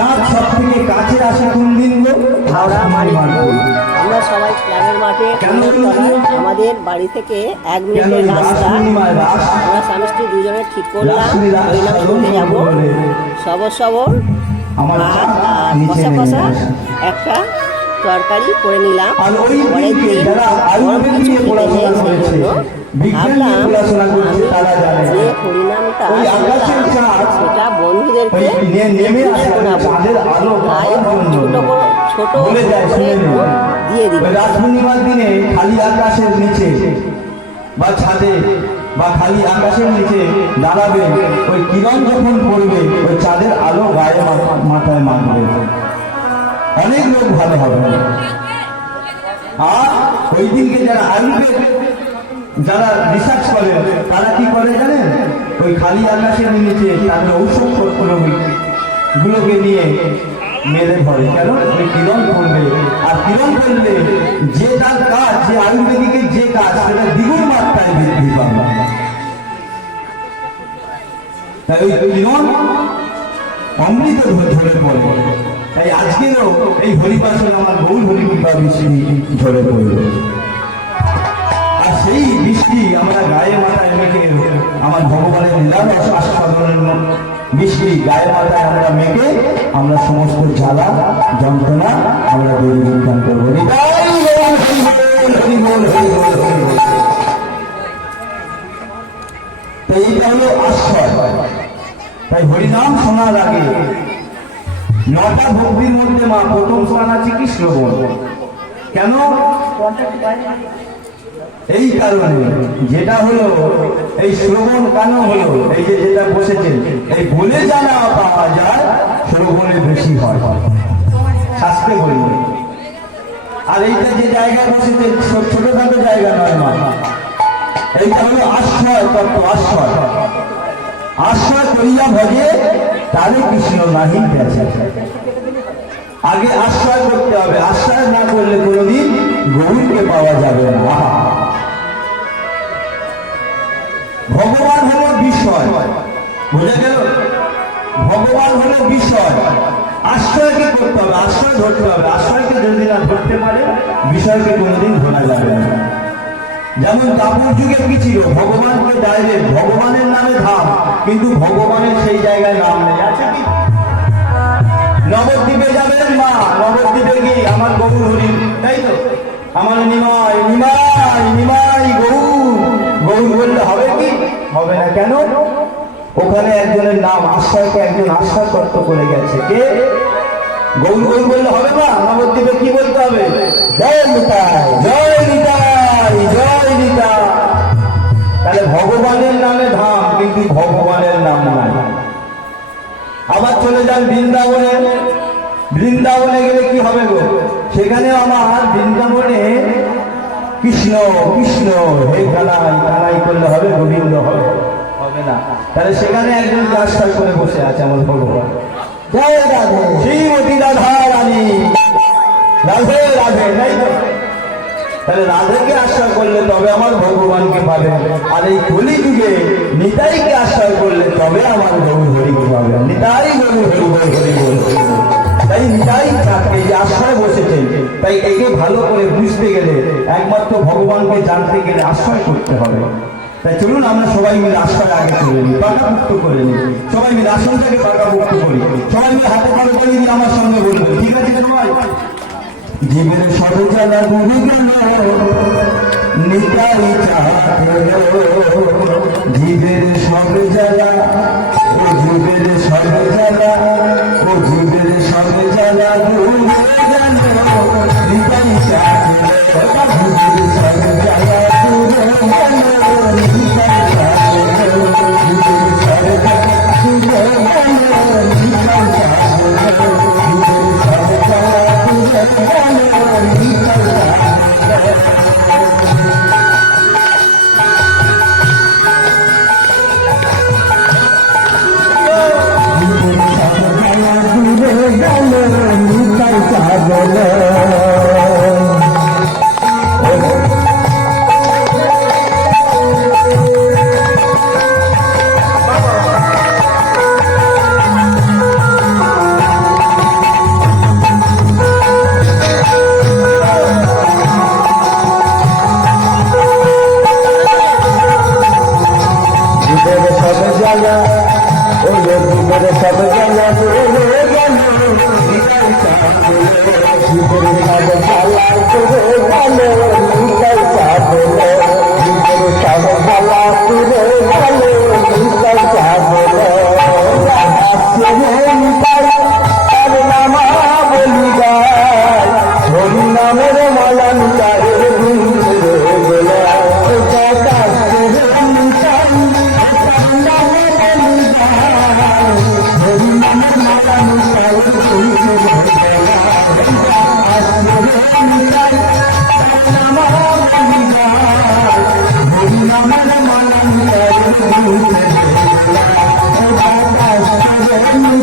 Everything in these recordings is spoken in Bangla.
চাঁদ সব থেকে কাছের আসে কোন দিন হাওড়া মানিকপুর আমরা সবাই ক্লাবের মাঠে আমাদের বাড়ি থেকে এক মিনিটের রাস্তা। আমরা স্বামী স্ত্রী দুজনে ঠিক করলাম। হরিনাম শুনতে যাব। সবর সবর আর কষা কষা একটা তরকারি করে নিলাম আর ওই পরের দিনকে দিন গরম কিছু খেতে নেই, সেই জন্য ভাবলাম পড়াশোনা করেছে, তারা জানে। আমি যে হরিনামটা শুনলাম, সেটা বন্ধুদেরকে শোনাবো। তাই ছোট। দিয়ে দিই ওই দিনে খালি আকাশের নিচে বা ছাদে বা খালি আকাশের নিচে দাঁড়াবে ওই কিরণ যখন পড়বে ওই চাঁদের আলো গায়ে মাথায় মাখবে অনেক লোক ভালো হবে। আর ওই দিনকে যারা আয়ুর্বেদ যারা রিসার্চ করে, তারা কি করে জানেন? ওই খালি আকাশের নিচে তাদের ঔষধ গুলোকে নিয়ে মেরে ধরে। কেন? ওই কিরণ পড়বে আর কিরণ করলে যে তার কাজ, যে আয়ুর্বেদিকের যে কাজ, সেটা দ্বিগুণ মাত্রায় বৃদ্ধি পাবে। তাই ওই কিরণ অমৃত ধরে পড়ে। তাই আজকেরও এই হরিবাসন আমার বহু হরিকৃপা বৃষ্টি ঝরে পড়ল। আর সেই বৃষ্টি আমরা গায়ে মাথায় মেখে আমার ভগবানের নিরাময় আস্বাদনের বৃষ্টি গায়ে মাথায় আমরা মেখে আমরা সমস্ত জ্বালা, যন্ত্রণা আমরা বিজ্ঞান করব। এইটা হলো আশ্রয়। তাই হরিনাম শোনার আগে নটা ভক্তির মধ্যে মা, প্রথম স্থান আছে কি শ্রবণ কেন? এই কারণে, যেটা হলো, এই শ্রবণ কেন হলো, এই যে যেটা বসেছে এই বলে জানা পাওয়া যায় শ্রবণে বেশি হয়। শাস্ত্রে বলি। আর এইটা যে জায়গা বসেছে ছোটখাটো জায়গা নয় মা। এইটা হলো আশ্রয়, তত্ত্ব আশ্রয়। আশ্রয় করিয়া ভজে তারে কৃষ্ণ নাহি গেছে আগে আশ্রয় করতে হবে। আশ্রয় না করলে কোনোদিন গরুকে পাওয়া যাবে না। ভগবান হলো বিষয়। বুঝে গেল? ভগবান হলো বিষয়। আশ্রয়কে করতে হবে? আশ্রয় ধরতে হবে। আশ্রয়কে যদি না ধরতে পারে, বিষয়কে কোনোদিন ধরা যাবে না। যেমন দাপুর যুগে কি ছিল? ভগবানকে ডাইরেক্ট ভগবানের নামে ধাম, কিন্তু ভগবানের সেই জায়গায় নাম নেই। আছে কি? নবদ্বীপে যাবেন মা, নবদ্বীপে কি? আমার গরু হরি, তাই তো? আমার নিমাই নিমাই নিমাই গরু। গরু বললে হবে কি? হবে না কেন? ওখানে একজনের নাম আশ্রয়কে একজন আশ্রয় তত্ত্ব করে গেছে। কে? গৌর গৌর বললে হবে না নবদ্বীপে কি বলতে হবে? জয় নিতাই জয় নিতাই। ভগবানের নামে ধাম, কিন্তু ভগবানের নাম নাই। আবার চলে যান বৃন্দাবনে। বৃন্দাবনে গেলে কি হবে গো? সেখানে আমার বৃন্দাবনে কৃষ্ণ কৃষ্ণ, হে কানাই কানাই করলে হবে, গোবিন্দ হবে। হবে না। তাহলে সেখানে একজন আশ্রয় করে বসে আছে আমার ভগবান। জয় রাধে। শ্রীমতী রাধা রানী রাধে রাধে, তাই তো? তাহলে রাধেকে আশ্রয় করলে তবে আমার ভগবানকে পাবে আর এই কলি যুগে নিতাইকে আশ্রয় করলে তবে আমার গৌর হরিকে পাবে নিতাই গৌর হরি হরি হরি তাই নিতাই তাকে যে আশ্রয় বসেছে তাই একে ভালো করে বুঝতে গেলে, একমাত্র ভগবানকে জানতে গেলে আশ্রয় করতে হবে। তাই চলুন আমরা সবাই মিলে আশ্রয় আগে করে নিই পাকাভুক্ত করে নিই। সবাই মিলে আসনটাকে পাকাভুক্ত করি। সবাই মিলে হাতে পাড়ে করে নিয়ে আমার সঙ্গে বলব ঠিক আছে সবাই? জীবের সরজালা বুঝে গেল নিতাই জীবের সবে জানা ও জীবের সরজালা ও জীবের সরজালা বুঝে গেল নিতাই চাঁদ জীবের বুঝে গেল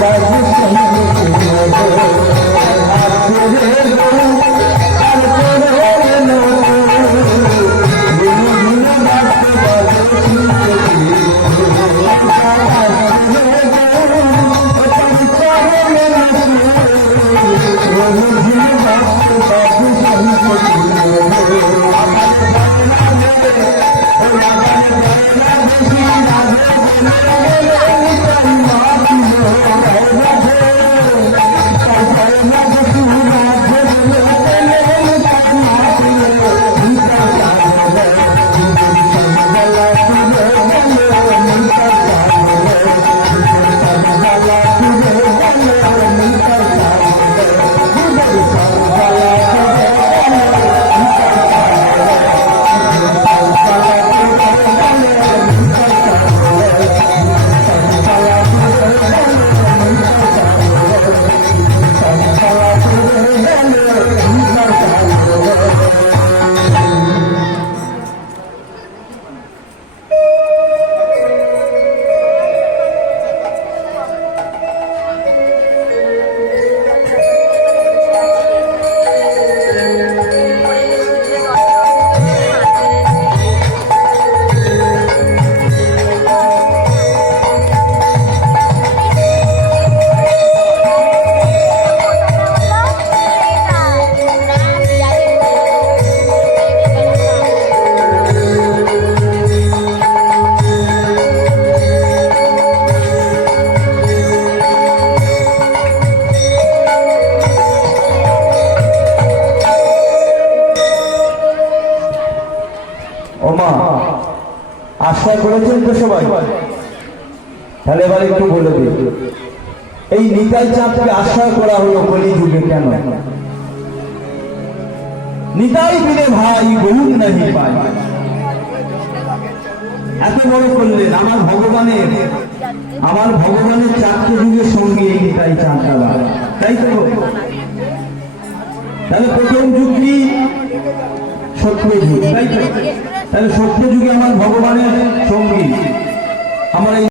Bye. আশা করেছেন তো সবাই? তাহলে এবার একটু বলে দিই। এই নিতাই চাঁদকে আশা করা হলো কলি যুগে কেন? নিতাই বিনে ভাই বহু নাহি এত বড় করলেন, আমার ভগবানের আমার ভগবানের চারটে যুগের সঙ্গে এই নিতাই চাঁদটা তাই তো? তাহলে প্রথম যুগ কি? সত্য যুগ তাই তো? তাহলে সত্য যুগে আমার ভগবানের সঙ্গী। আমার এই